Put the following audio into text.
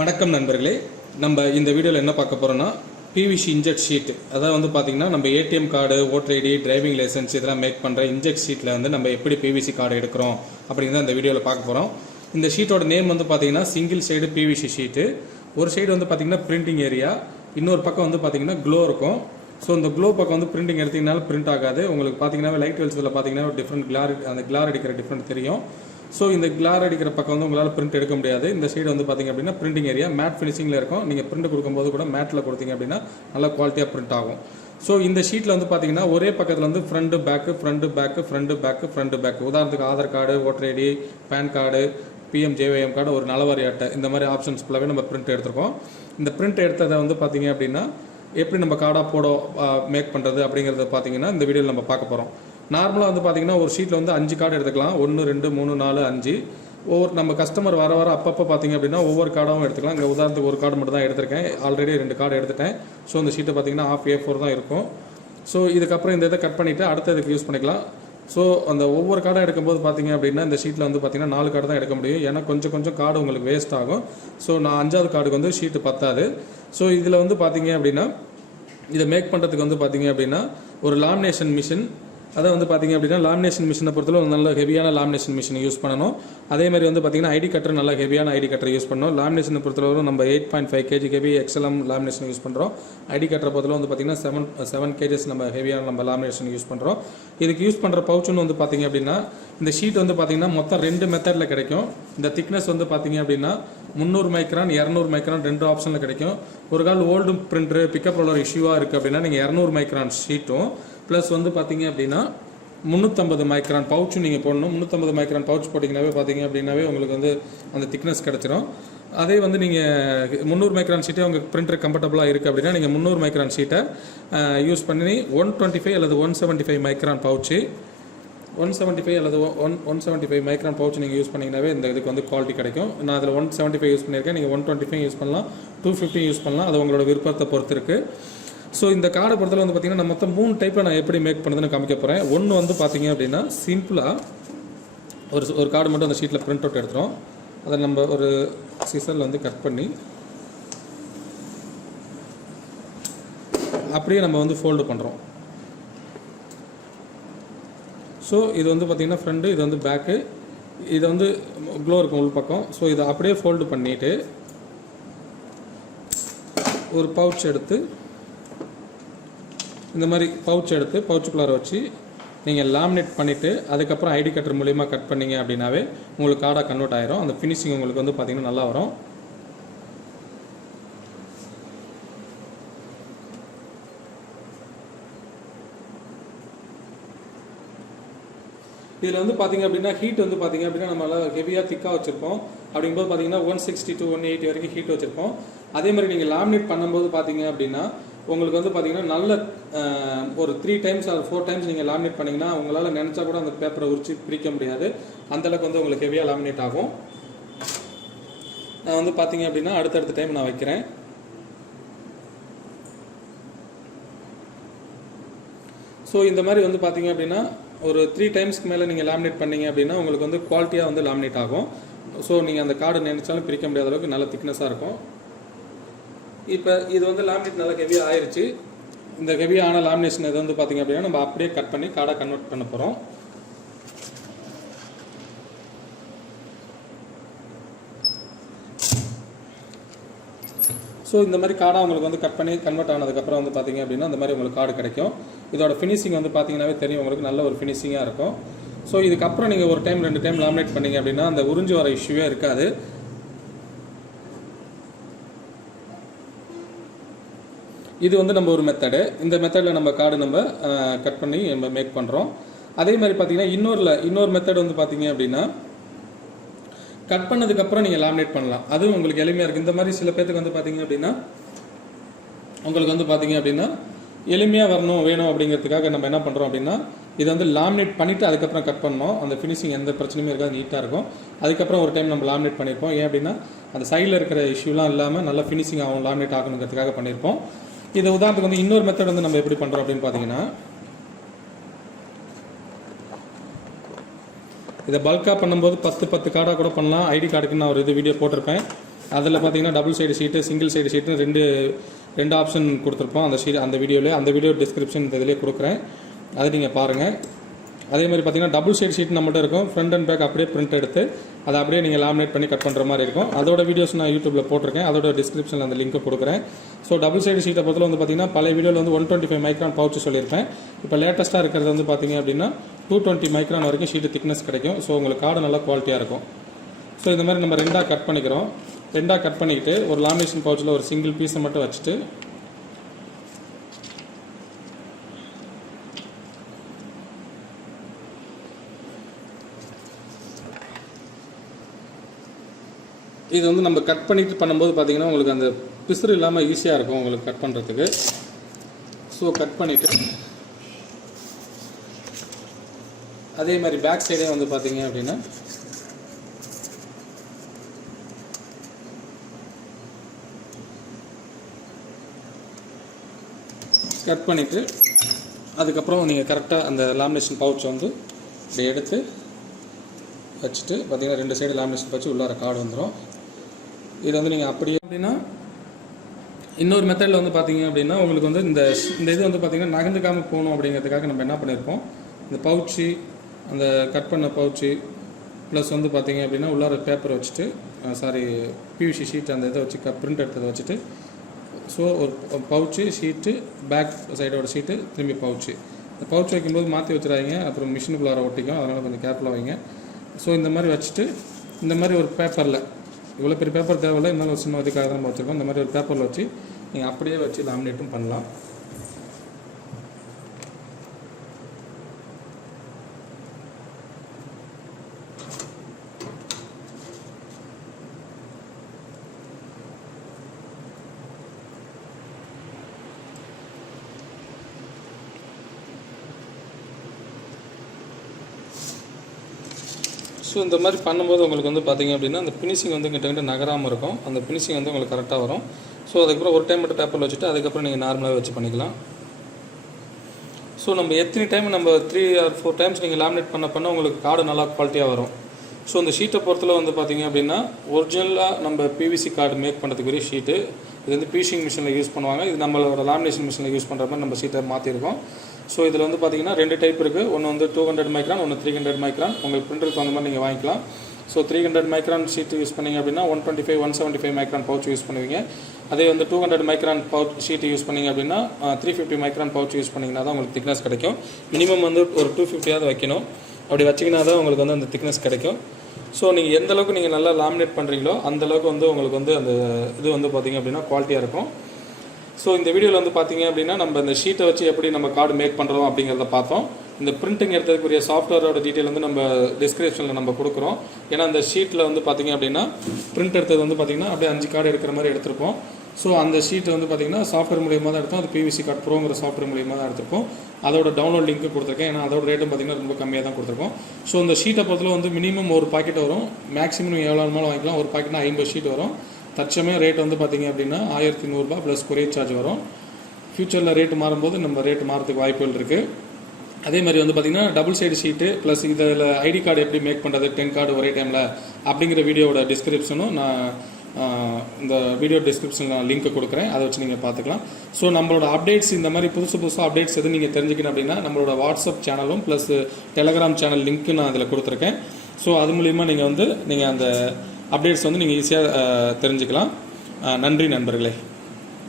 வணக்கம் நண்பர்களே. நம்ம இந்த வீடியோவில் என்ன பார்க்க போகிறோம்னா பிவிசி இன்ஜெக்ட் ஷீட். அதாவது வந்து பார்த்திங்கன்னா நம்ம ATM card, voter ID, driving licence இதெல்லாம் மேக் பண்ணுற இன்ஜெக்ட் ஷீட்டில் வந்து நம்ம எப்படி பிவிசி கார்டு எடுக்கிறோம் அப்படிங்கிறத இந்த வீடியோவில் பார்க்க போகிறோம். இந்த ஷீட்டோட நேம் வந்து பார்த்திங்கன்னா சிங்கிள் சைடு பிவிசி ஷீட்டு. ஒரு சைடு வந்து பார்த்திங்கன்னா பிரிண்டிங் ஏரியா, இன்னொரு பக்கம் வந்து பார்த்திங்கன்னா க்ளோ இருக்கும். ஸோ இந்த க்ளோ பக்கம் வந்து பிரிண்டிங் எடுத்திங்கனாலும் பிரிண்ட் ஆகாது. உங்களுக்கு பார்த்தீங்கன்னா லைட் வெல்ஸில் பார்த்தீங்கன்னா டிஃப்ரெண்ட் கிளார், அந்த கிளார் அடிக்கிற டிஃப்ரெண்ட் தெரியும். ஸோ இந்த கிளார் அடிக்கிற பக்கம் வந்து உங்களால் பிரிண்ட் எடுக்க முடியாது. இந்த சைடு வந்து பார்த்திங்க அப்படின்னா பிரிண்டிங் ஏரியா மேட் ஃபினிஷிங்கில் இருக்கும். நீங்கள் பிரிண்ட் கொடுக்கும்போது கூட மேட்டில் கொடுத்தீங்க அப்படின்னா நல்லா குவாலிட்டியாக பிரிண்ட் ஆகும். ஸோ இந்த ஷீட்டில் வந்து பார்த்தீங்கன்னா ஒரே பக்கத்தில் வந்து ஃப்ரண்ட் பேக்கு, உதாரணத்துக்கு Aadhaar card, voter ID, PAN card, PMJYM card, ஒரு நலவாரி அட்டை, இந்த மாதிரி ஆப்ஷன்ஸ் ஃபுல்லாகவே நம்ம பிரிண்ட் எடுத்துருக்கோம். இந்த பிரிண்ட் எடுத்ததை வந்து பார்த்தீங்க அப்படின்னா எப்படி நம்ம கார்டாக மேக் பண்ணுறது அப்படிங்கிறத பார்த்தீங்கன்னா இந்த வீடியோவில் நம்ம பார்க்க போகிறோம். நார்மலாக வந்து பார்த்தீங்கன்னா ஒரு ஷீட்டில் வந்து 5 கார்டு எடுத்துக்கலாம். 1, 2, 3, 4, 5. ஒவ்வொரு நம்ம கஸ்டமர் வர அப்பப்போ பார்த்தீங்க அப்படின்னா ஒவ்வொரு கார்டாகவும் எடுத்துக்கலாம். இங்கே உதாரணத்துக்கு ஒரு கார்டு மட்டும் தான் எடுத்திருக்கேன். ஆல்ரெடி 2 கார்டு எடுத்துட்டேன். ஸோ இந்த ஷீட்டை பார்த்தீங்கன்னா ½ A4 தான் இருக்கும். ஸோ இதுக்கப்புறம் இந்த இதை கட் பண்ணிவிட்டு அடுத்த இதுக்கு யூஸ் பண்ணிக்கலாம். ஸோ அந்த ஒவ்வொரு கார்டாக எடுக்கும்போது பார்த்தீங்க அப்படின்னா இந்த ஷீட்டில் வந்து பார்த்தீங்கன்னா 4 கார்டு தான் எடுக்க முடியும். ஏன்னா கொஞ்சம் கார்டு உங்களுக்கு வேஸ்ட் ஆகும். ஸோ நான் 5வது கார்டுக்கு வந்து ஷீட்டு பத்தாது. ஸோ இதில் வந்து பார்த்தீங்க அப்படின்னா இதை மேக் பண்ணுறதுக்கு வந்து பார்த்தீங்க அப்படின்னா ஒரு லாமினேஷன் மிஷின், அதை வந்து பார்த்தீங்க அப்படின்னா லாமினேஷன் மிஷினை பொறுத்தவரை ஒரு நல்ல ஹெவியான லாமினேஷன் மிஷின் யூஸ் பண்ணணும். அதே மாதிரி வந்து பார்த்தீங்கன்னா ஐடி கட்டர், நல்ல ஹெவியான ஐடி கட்டர் யூஸ் பண்ணணும். லாமினேஷனை பொறுத்தவரை நம்ம 8.5 kg heavy XLM lamination use பண்ணுறோம். ஐடி கட்டரை பொறுத்தவரை வந்து பார்த்தீங்கன்னா 7 kgs நம்ம ஹெவியான நம்ம லாமினேஷன் யூஸ் பண்ணுறோம். இதுக்கு யூஸ் பண்ணுற பவுச்சுன்னு வந்து பார்த்தீங்க அப்படின்னா இந்த ஷீட் வந்து பார்த்தீங்கன்னா மொத்தம் 2 மெத்தடில் கிடைக்கும். இந்த திக்னஸ் வந்து பார்த்தீங்க அப்படின்னா 300 மைக்ரான், 200 மைக்ரான் 2 ஆப்ஷனில் கிடைக்கும். ஒரு கால் ஓல்டு பிரிண்டரு, பிக்கப் ரோலர் இஷ்யூவாக இருக்குது அப்படின்னா நீங்கள் 200 மைக்ரான் ஷீட்டும் ப்ளஸ் வந்து பார்த்தீங்க அப்படின்னா 350 மைக்ரான் பவுச்சும் நீங்கள் போடணும். 350 மைக்ரான் பவுச் போட்டிங்கனாவே பார்த்தீங்க அப்படின்னாவே உங்களுக்கு வந்து அந்த திக்னஸ் கிடச்சிரும். அதே வந்து நீங்கள் 300 மைக்ரான் ஷீட்டே உங்கள் பிரிண்டர் கம்ஃபர்டபுளாக இருக்குது அப்படின்னா நீங்கள் 300 மைக்ரான் ஷீட்டை யூஸ் பண்ணி 125 அல்லது 175 மைக்ரான் பவுச்சு, 175 அல்லது 175 மைக்ரான் பவுச் நீங்கள் யூஸ் பண்ணிங்கனாவே இந்த இதுக்கு வந்து குவாலிட்டி கிடைக்கும். நான் அதில் 175 யூஸ் பண்ணியிருக்கேன். நீங்கள் 125 யூஸ் பண்ணலாம், 250 யூஸ் பண்ணலாம். அது உங்களோட விருப்பத்தை பொறுத்து இருக்குது. ஸோ இந்த கார்டை பொறுத்தவரை வந்து பார்த்தீங்கன்னா நான் மொத்தம் 3 டைப்பில் நான் எப்படி மேக் பண்ணுறதுன்னு காமிக்க போகிறேன். ஒன்று வந்து பார்த்தீங்க அப்படின்னா சிம்பிளாக ஒரு கார்டு மட்டும் அந்த ஷீட்டில் பிரிண்ட் அவுட் எடுத்துகிறோம். அதை நம்ம ஒரு சிசரில் வந்து கட் பண்ணி அப்படியே நம்ம வந்து ஃபோல்டு பண்ணுறோம். ஸோ இது வந்து பார்த்திங்கன்னா ஃப்ரண்ட்டு, இது வந்து பேக்கு, இது வந்து க்ளோ இருக்கும் உள் பக்கம். ஸோ இதை அப்படியே ஃபோல்டு பண்ணிவிட்டு ஒரு பவுச் எடுத்து இந்த மாதிரி பவுச்சுக்குள்ளார வச்சு நீங்கள் லாமினேட் பண்ணிவிட்டு அதுக்கப்புறம் ஐடி கட்டர் மூலிமா கட் பண்ணிங்க அப்படின்னாவே உங்களுக்கு கார்டாக கன்வெர்ட் ஆயிரும். அந்த ஃபினிஷிங் உங்களுக்கு வந்து பார்த்திங்கன்னா நல்லா வரும். இதில் வந்து பார்த்திங்க அப்படின்னா ஹீட் வந்து பார்த்திங்க அப்படின்னா நம்மளால் ஹெவியாக திக்காக வச்சுருப்போம். அப்படிங்கும்போது பார்த்திங்கன்னா 160 to 180 வரைக்கும் ஹீட் வச்சுருப்போம். அதே மாதிரி நீங்கள் லாமினேட் பண்ணும்போது பார்த்திங்க அப்படின்னா உங்களுக்கு வந்து பார்த்திங்கன்னா நல்ல ஒரு 3 times or 4 times நீங்கள் லாமினேட் பண்ணிங்கன்னா உங்களால் நினச்சா கூட அந்த பேப்பரை உரிச்சு பிரிக்க முடியாது. அந்தளவுக்கு வந்து உங்களுக்கு ஹெவியாக லாமினேட் ஆகும். நான் வந்து பார்த்திங்க அப்படின்னா அடுத்தடுத்த டைம் நான் வைக்கிறேன். ஸோ இந்த மாதிரி வந்து பார்த்திங்க அப்படின்னா ஒரு 3 டைம்ஸ்க்கு மேலே நீங்கள் லாமினேட் பண்ணிங்க அப்படின்னா உங்களுக்கு வந்து குவாலிட்டியாக வந்து லாமினேட் ஆகும். ஸோ நீங்கள் அந்த கார்டு நினைச்சாலும் பிரிக்க முடியாத அளவுக்கு நல்ல திக்னஸாக இருக்கும். இப்போ இது வந்து லாமினேட் நல்லா ஹெவியாக ஆயிடுச்சு. இந்த ஹெவியான லாமினேஷன் இது வந்து பார்த்திங்க அப்படின்னா நம்ம அப்படியே கட் பண்ணி கார்டாக கன்வெர்ட் பண்ண போகிறோம். ஸோ இந்த மாதிரி கார்டாக உங்களுக்கு வந்து கட் பண்ணி கன்வெர்ட் ஆனதுக்கப்புறம் வந்து பார்த்திங்க அப்படின்னா இந்த மாதிரி உங்களுக்கு கார்டு கிடைக்கும். இதோட ஃபினிஷிங் வந்து பார்த்திங்கனாவே தெரியும் உங்களுக்கு, நல்ல ஒரு ஃபினிஷிங்காக இருக்கும். ஸோ இதுக்கப்புறம் நீங்கள் ஒரு டைம் 2 டைம் லாமினேட் பண்ணிங்க அப்படின்னா அந்த உறிஞ்சு வர இஷ்யூவே இருக்காது. இது வந்து நம்ம ஒரு மெத்தடு. இந்த மெத்தடில் நம்ம கார்டு நம்ம கட் பண்ணி நம்ம மேக் பண்ணுறோம். அதே மாதிரி பார்த்தீங்கன்னா இன்னொரு மெத்தட் வந்து பார்த்தீங்க அப்படின்னா கட் பண்ணதுக்கப்புறம் நீங்கள் லாமினேட் பண்ணலாம். அதுவும் உங்களுக்கு எளிமையாக இருக்குது. இந்த மாதிரி சில பேருக்கு வந்து பார்த்தீங்க அப்படின்னா உங்களுக்கு வந்து பார்த்தீங்க அப்படின்னா எளிமையாக வேணும் அப்படிங்கிறதுக்காக நம்ம என்ன பண்ணுறோம் அப்படின்னா இதை வந்து லாமினேட் பண்ணிவிட்டு அதுக்கப்புறம் கட் பண்ணோம். அந்த ஃபினிஷிங் எந்த பிரச்சனையுமே இருக்காது, நீட்டாக இருக்கும். அதுக்கப்புறம் ஒரு டைம் நம்ம லாமினேட் பண்ணியிருப்போம். ஏன் அப்படின்னா அந்த சைடில் இருக்கிற இஷ்யூலாம் இல்லாமல் நல்லா ஃபினிஷிங் ஆகும், லாமினேட் ஆகணுங்கிறதுக்காக பண்ணியிருப்போம். இது உதாரணத்துக்கு வந்து இன்னொரு மெத்தட் வந்து நம்ம எப்படி பண்ணுறோம் அப்படின்னு பார்த்தீங்கன்னா இதை பல்காக பண்ணும்போது 10 கார்டாக கூட பண்ணலாம். ஐடி கார்டுக்கு நான் ஒரு இது வீடியோ போட்டிருப்பேன். அதில் பார்த்தீங்கன்னா double side sheet single side ஷீட்டுன்னு ரெண்டு ஆப்ஷன் கொடுத்துருப்போம் அந்த வீடியோவில். அந்த வீடியோ டிஸ்கிரிப்ஷன் இதிலே கொடுக்குறேன், அதை நீங்கள் பாருங்கள். அதே மாதிரி பார்த்தீங்கன்னா டபுள் சைடு ஷீட் நம்மகிட்ட இருக்கும். ஃப்ரண்ட் அண்ட் பேக் அப்படியே பிரிண்ட் எடுத்து அதை அப்படியே நீங்கள் லேமினேட் பண்ணி கட் பண்ணுற மாதிரி இருக்கும். அதோட வீடியோஸ் நான் யூடியூப்பில் போட்டிருக்கேன், அதோட டிஸ்கிரிப்ஷனில் அந்த லிங்க் கொடுக்குறேன். ஸோ டபுள் சைடு ஷீட்டை பொறுத்தவரை வந்து பார்த்தீங்கன்னா பழைய வீடியோவில் வந்து 125 மைக்ரான் பவுச் சொல்லியிருப்பேன். இப்போ லேட்டஸ்ட்டாக இருக்கிறது வந்து பார்த்தீங்க அப்படின்னா 220 மைக்ரான் வரைக்கும் ஷீட்டு திக்னஸ் கிடைக்கும். ஸோ உங்களுக்கு கார்டு நல்லா குவாலிட்டியாக இருக்கும். ஸோ இந்த மாதிரி நம்ம ரெண்டாக கட் பண்ணிக்கிறோம். ரெண்டாக கட் பண்ணிக்கிட்டு ஒரு லாமினேஷன் பவுச்சில் ஒரு சிங்கிள் பீஸை மட்டும் வச்சுட்டு இது வந்து நம்ம கட் பண்ணிட்டு பண்ணும்போது பார்த்தீங்கன்னா உங்களுக்கு அந்த பிசுறு இல்லாமல் ஈஸியாக இருக்கும் உங்களுக்கு கட் பண்ணுறதுக்கு. ஸோ கட் பண்ணிவிட்டு அதே மாதிரி பேக் சைடே வந்து பார்த்தீங்க அப்படின்னா கட் பண்ணிவிட்டு அதுக்கப்புறம் நீங்கள் கரெக்டாக அந்த லாமினேஷன் பவுச் வந்து இப்படி எடுத்து வச்சுட்டு பார்த்தீங்கன்னா 2 சைடு லாமினேஷன் வச்சு உள்ளார கார்டு வந்துடும். இது வந்து நீங்கள் அப்படியே அப்படின்னா இன்னொரு மெத்தடில் வந்து பார்த்தீங்க அப்படின்னா உங்களுக்கு வந்து இந்த இது வந்து பார்த்தீங்கன்னா நகர்ந்துக்காமல் போகணும் அப்படிங்கிறதுக்காக நம்ம என்ன பண்ணியிருப்போம், இந்த பவுச்சு அந்த கட் பண்ண பவுச்சு ப்ளஸ் வந்து பார்த்தீங்க அப்படின்னா உள்ளார பேப்பர் வச்சுட்டு பிவிசி ஷீட் அந்த இதை வச்சு பிரிண்ட் எடுத்ததை வச்சுட்டு ஸோ ஒரு பவுச்சு ஷீட்டு பேக் சைடோட ஷீட்டு திரும்பி பவுச்சு. இந்த பவுச் வைக்கும்போது மாற்றி வச்சுறாங்க, அப்புறம் மிஷினுக்குள்ளார ஒட்டிக்கும், அதனால் கொஞ்சம் கேர்ஃபுல்லாக வைங்க. ஸோ இந்த மாதிரி வச்சுட்டு இந்த மாதிரி ஒரு பேப்பரில் இவ்வளோ பெரிய பேப்பர் தேவையில்லை, இருந்தாலும் ஒரு சின்ன இதுக்காக தான் நம்ம வச்சுருக்கோம். இந்த மாதிரி ஒரு பேப்பரில் வச்சு நீங்கள் அப்படியே வச்சு லாமினேட்டும் பண்ணலாம். ஸோ இந்த மாதிரி பண்ணும்போது உங்களுக்கு வந்து பார்த்திங்க அப்படின்னா அந்த ஃபினிஷிங் வந்து கிட்ட நகராமல் இருக்கும். அந்த ஃபினிஷிங் வந்து உங்களுக்கு கரெக்டாக வரும். ஸோ அதுக்கப்புறம் ஒரு டைம் மட்டும் பேப்பரில் வச்சுட்டு அதுக்கப்புறம் நீங்கள் நார்மலாக வச்சு பண்ணிக்கலாம். ஸோ நம்ம எத்தனை டைம் நம்ம 3 or 4 டைம்ஸ் நீங்கள் லேமினேட் பண்ண உங்களுக்கு கார்டு நல்லா குவாலிட்டியாக வரும். ஸோ இந்த ஷீட்டை பொறுத்தல வந்து பார்த்திங்க அப்படின்னா ஒரிஜினலாக நம்ம பிவிசி கார்டு மேக் பண்ணுறதுக்குரிய ஷீட்டு. இது வந்து பீஷிங் மிஷினில் யூஸ் பண்ணுவாங்க. இது நம்மளோட லாமினேஷன் மிஷினில் யூஸ் பண்ணுற மாதிரி நம்ம ஷீட்டை மாற்றிருக்கோம். ஸோ இதில் வந்து பார்த்திங்கன்னா 2 டைப் இருக்குது. ஒன்று வந்து 200 மைக்ரான், ஒன்று 300 மைக்ரான். உங்களுக்கு பிரிண்டருக்கு தகுந்த மாதிரி நீங்கள் வாங்கிக்கலாம். ஸோ 300 மைக்ரான் ஷீட் யூஸ் பண்ணிங்க அப்படின்னா 125, 175 மைக்ரான் பவுச் யூஸ் பண்ணுவீங்க. அதே வந்து 200 மைக்ரான் பவுச் ஷீட் யூஸ் பண்ணிங்க அப்படின்னா 350 மைக்ரான் பவுச் யூஸ் பண்ணிங்கன்னா தான் உங்களுக்கு திக்னஸ் கிடைக்கும். மினிமம் வந்து ஒரு 250 வைக்கணும். அப்படி வச்சிங்கன்னா தான் உங்களுக்கு வந்து அந்த திக்னஸ் கிடைக்கும். ஸோ நீங்கள் எந்த அளவுக்கு நீங்கள் நல்லா லாமினேட் பண்ணுறீங்களோ அந்தளவுக்கு வந்து உங்களுக்கு வந்து அந்த இது வந்து பார்த்திங்க அப்படின்னா குவாலிட்டியாக இருக்கும். ஸோ இந்த வீடியோவில் வந்து பார்த்திங்க அப்படின்னா நம்ம இந்த ஷீட்டை வச்சு எப்படி நம்ம கார்டு மேக் பண்ணுறோம் அப்படிங்கிறத பார்த்தோம். இந்த பிரிண்டிங் எடுத்ததுக்குரிய சாஃப்ட்வேரோட டீட்டெயில் வந்து நம்ம டிஸ்கிரிப்ஷனில் நம்ம கொடுக்குறோம். ஏன்னா அந்த ஷீட்டில் வந்து பார்த்திங்க அப்படின்னா பிரிண்ட் எடுத்தது வந்து பார்த்திங்கன்னா அப்படியே 5 கார்டு எடுக்கிற மாதிரி எடுத்திருப்போம். ஸோ அந்த ஷீட் வந்து பார்த்திங்கன்னா சாஃப்ட்வேர் மூலியமாக தான் எடுத்தோம். அது பிவிசி கார்டு ப்ரோங்கிற சாஃப்ட்வேர் மூலியமாக தான் எடுத்திருப்போம். அதோட டவுன்லோட் லிங்க் கொடுத்துருக்கேன். ஏன்னா அதோட ரேட்டும் பார்த்திங்கன்னா ரொம்ப கம்மியாக தான் கொடுத்துருக்கோம். ஸோ இந்த ஷீட்டை பொறுத்தல வந்து மினிமம் ஒரு பாக்கெட் வரும். மேக்ஸிமம் எவ்வளோ நாளும் வாங்கிக்கலாம். ஒரு பாக்கெட்னா 50 ஷீட் வரும். தற்சமயம் ரேட் வந்து பார்த்திங்க அப்படின்னா 1100 ப்ளஸ் கொரியர் சார்ஜ் வரும். ஃப்யூச்சரில் ரேட்டு மாறும்போது நம்ம ரேட்டு மாறதுக்கு வாய்ப்புகள் இருக்குது. அதே மாதிரி வந்து பார்த்திங்கன்னா டபுள் சைடு ஷீட்டு ப்ளஸ் இதில் ஐடி கார்டு எப்படி மேக் பண்ணுறது 10 கார்டு ஒரே டைமில் அப்படிங்கிற வீடியோவோட டிஸ்கிரிப்ஷனும் நான் இந்த வீடியோ டிஸ்கிரிப்ஷனில் நான் லிங்க் கொடுக்குறேன். அதை வச்சு நீங்கள் பார்த்துக்கலாம். ஸோ நம்மளோட அப்டேட்ஸ் இந்த மாதிரி புதுசாக அப்டேட்ஸ் எதுவும் நீங்கள் தெரிஞ்சுக்கணும் அப்படின்னா நம்மளோட வாட்ஸ்அப் சேனலும் ப்ளஸ் டெலகிராம் சேனல் லிங்க்கு நான் அதில் கொடுத்துருக்கேன். ஸோ அது மூலிமா நீங்கள் அந்த அப்டேட்ஸ் வந்து நீங்கள் ஈஸியாக தெரிஞ்சுக்கலாம். நன்றி நண்பர்களே.